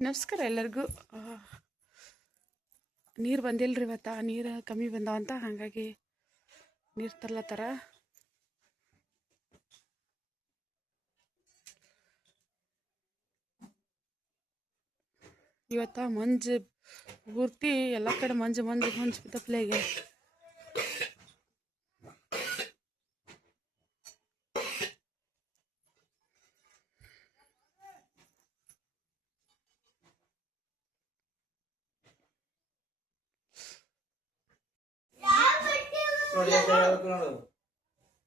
ನಮಸ್ಕಾರ ಎಲ್ಲರಿಗೂ. ನೀರು ಬಂದಿಲ್ರಿ ಇವತ್ತು? ನೀರು ಕಮ್ಮಿ ಬಂದಾವಂತ ಹಾಗಾಗಿ ನೀರು ತರ್ಲತ್ತಾರ. ಇವತ್ತ ಮಂಜು ಪೂರ್ತಿ ಎಲ್ಲ ಕಡೆ ಮಂಜು ಮಂಜು ಮಂಜು ಬಿದ್ದಪ್ಲೆಗೆ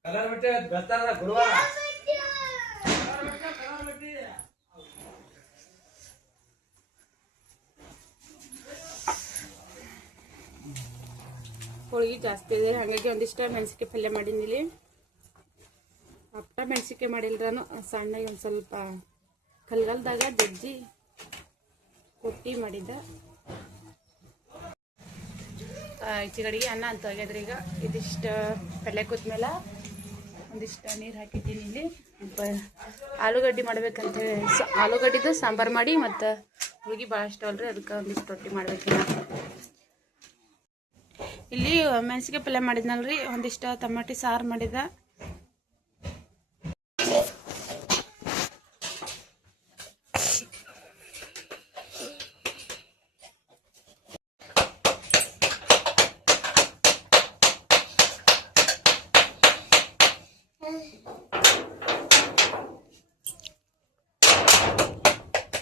ಕಲರ್ ಬಿಟ್ಟೆ ಬರ್ತಾರ ಗುರುವಾರ. ಹೋಳಿಗೆ ಜಾಸ್ತಿ ಇದೆ. ಹಾಗಾಗಿ ಒಂದಿಷ್ಟ ಮೆಣಸಿಗೆ ಪಲ್ಯ ಮಾಡಿದ್ದೀನಿ ಅಪ್ಪ ಮೆಣಸಿಗೆ ಮಾಡಿಲ್ರಾನು ಸಣ್ಣಗೆ ಒಂದು ಸ್ವಲ್ಪ ಕಲ್ಗಲ್ದಾಗ, ಜಜ್ಜಿ, ಕೊಟ್ಟಿ ಮಾಡಿದ್ದ. ಈಚೆ ಕಡೆಗೆ ಅನ್ನ ಅಂತ ಆಗ್ಯದ್ರಿ ಈಗ. ಇದಿಷ್ಟು ಪಲ್ಯ ಕೂತ್ಮೇಲೆ ಒಂದಿಷ್ಟು ನೀರು ಹಾಕಿದ್ದೀನಿ ಇಲ್ಲಿ. ಆಲೂಗಡ್ಡೆ ಮಾಡ್ಬೇಕಂತ ಸ, ಆಲೂಗಡ್ಡಿದು ಸಾಂಬಾರು ಮಾಡಿ ಮತ್ತು ಹುಡುಗಿ ಭಾಳ ಇಷ್ಟ ಅಲ್ರಿ ಅದಕ್ಕೆ ಒಂದಿಷ್ಟು ರೊಟ್ಟಿ ಮಾಡ್ಬೇಕಿಲ್ಲ ಇಲ್ಲಿ ಮೆಣಸಿಗೆ ಪಲ್ಯ ಮಾಡಿದ್ನಲ್ರಿ, ಒಂದಿಷ್ಟು ಟಮಾಟಿ ಸಾರು ಮಾಡಿದ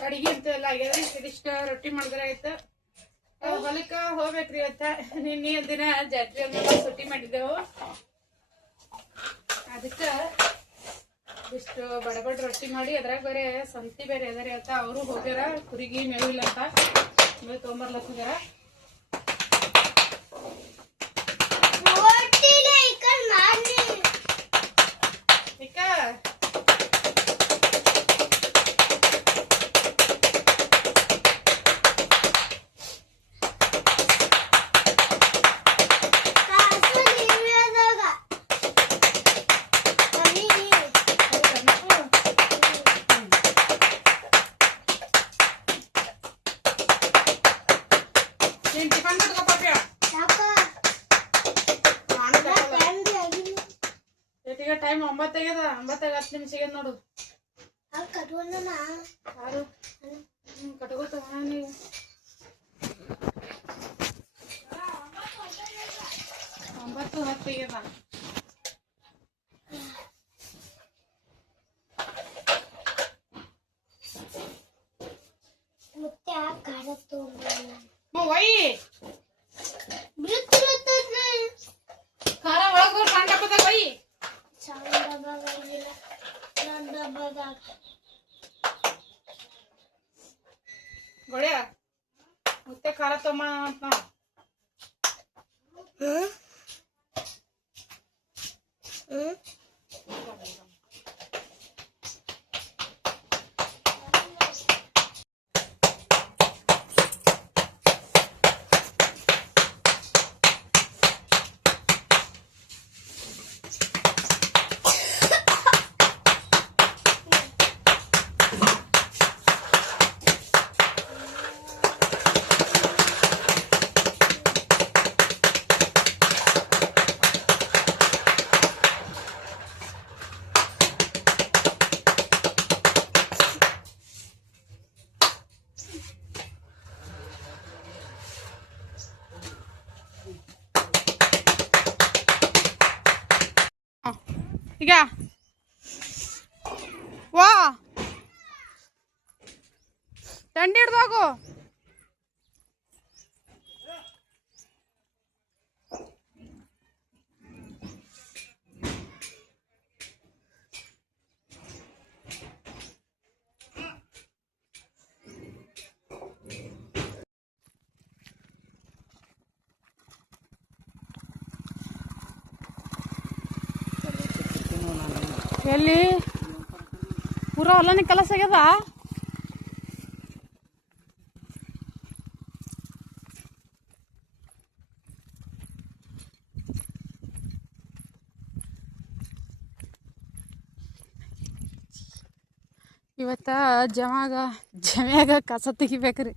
ಅಡಿಗೆ ಅಂತ ಎಲ್ಲ ಆಗ್ಯದ ಇದಿಷ್ಟ ರೊಟ್ಟಿ ಮಾಡಿದ್ರೆ ಆಯ್ತು. ಹೊಲಕ್ಕ ಹೋಗ್ಬೇಕ್ರಿ ಇವತ್ತ. ನಿನ್ನೆ ದಿನ ಜಾತ್ರೆ ಸುಟ್ಟಿ ಮಾಡಿದ್ದೆವು. ಅದಕ್ಕ ಇಷ್ಟು ಬಡ ಬಡ ರೊಟ್ಟಿ ಮಾಡಿ ಅದ್ರಾಗ ಬೇರೆ ಸಂತಿ ಬೇರೆ ಅದಾರೆ ಅಂತ ಅವರು ಹೋಗ್ಯಾರ. ಕುರಿಗೆ ಮೇವಿಲ್ಲ ಅಂತ. ಮೇವು ನೀನ್ ಟಿಫನ್ ಕಟ್ಕೊಪ್ಪ ಈಗ ಟೈಮ್ ಒಂಬತ್ತಾಗ್ಯದ ಒಂಬತ್ತಾಗ ನಿಮಿಷ ಆಗ್ಯದ ನೋಡು. ಕಟ್ಕೋತ ನೀವು ಒಂಬತ್ತು ಹತ್ತು ಆಗ್ಯದ ಹ್ಞೂ ಒಯ್ ಖಾರ ಒಳಗೆ ಕಾಂಡ ಹಾಕೋದಾಗ ಒಯ್ ಗೊಳ್ಯ ಮುತ್ತೆ ಖಾರ ತೊಮ್ಮ ಅಂತ ನಾವು. ಹ. ഇക്ക വാ. രണ്ടിടത്ത് നോക്കൂ. ಎಲ್ಲಿ? ಪೂರ ಹೊಲನೇ ಕೆಲಸ ಆಗ್ಯದ? ಇವತ್ತ ಜಮಾಗ, ಜಮ್ಯಾಗ ಕಸ ತೆಗಿಬೇಕ್ರಿ.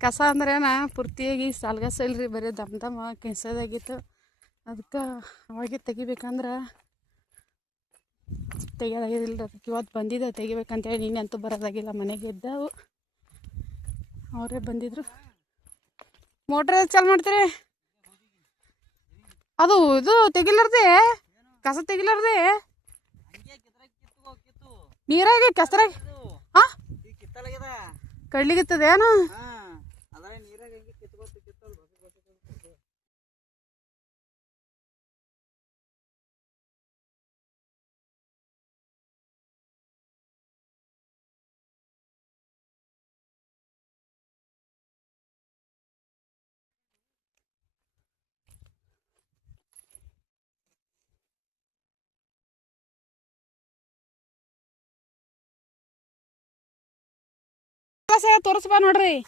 ಕಸ ಅಂದ್ರೇನ ಪೂರ್ತಿಯಾಗಿ ಸಾಲ್ಗಸ ಇಲ್ರಿ, ಬರೀ ದಮ್ ದಮ್ ಕೆಸದಾಗಿತ್ತು ಅದಕ್ಕೆ ಅವಾಗೆ ತೆಗಿಬೇಕಂದ್ರೆ ತೆಗಿಯೋದಾಗಿಲ್ಲ ಅದಕ್ಕೆ ಇವತ್ತು ಬಂದಿದ್ದೆ ತೆಗಿಬೇಕಂತೇಳಿ ನೀನೆ ಅಂತೂ ಬರೋದಾಗಿಲ್ಲ. ಮನೆಗೆ ಇದ್ದವು ಅವರೇ ಬಂದಿದ್ರು. ಮೋಟ್ರ್ ಚಾಲು ಮಾಡ್ತೀರಿ? ಅದು, ಇದು ತೆಗಿಲಾರ್ದೆ? ಕಸ ತೆಗಿಲಾರ್ದೆ? ನೀರಾಗೆ ಕೆಸರಾಗ ಹಾ ಕಡ್ಲಿಗಿತ್ತದೇನು ತೋರಿಸ್ಬಾ ನೋಡ್ರಿ.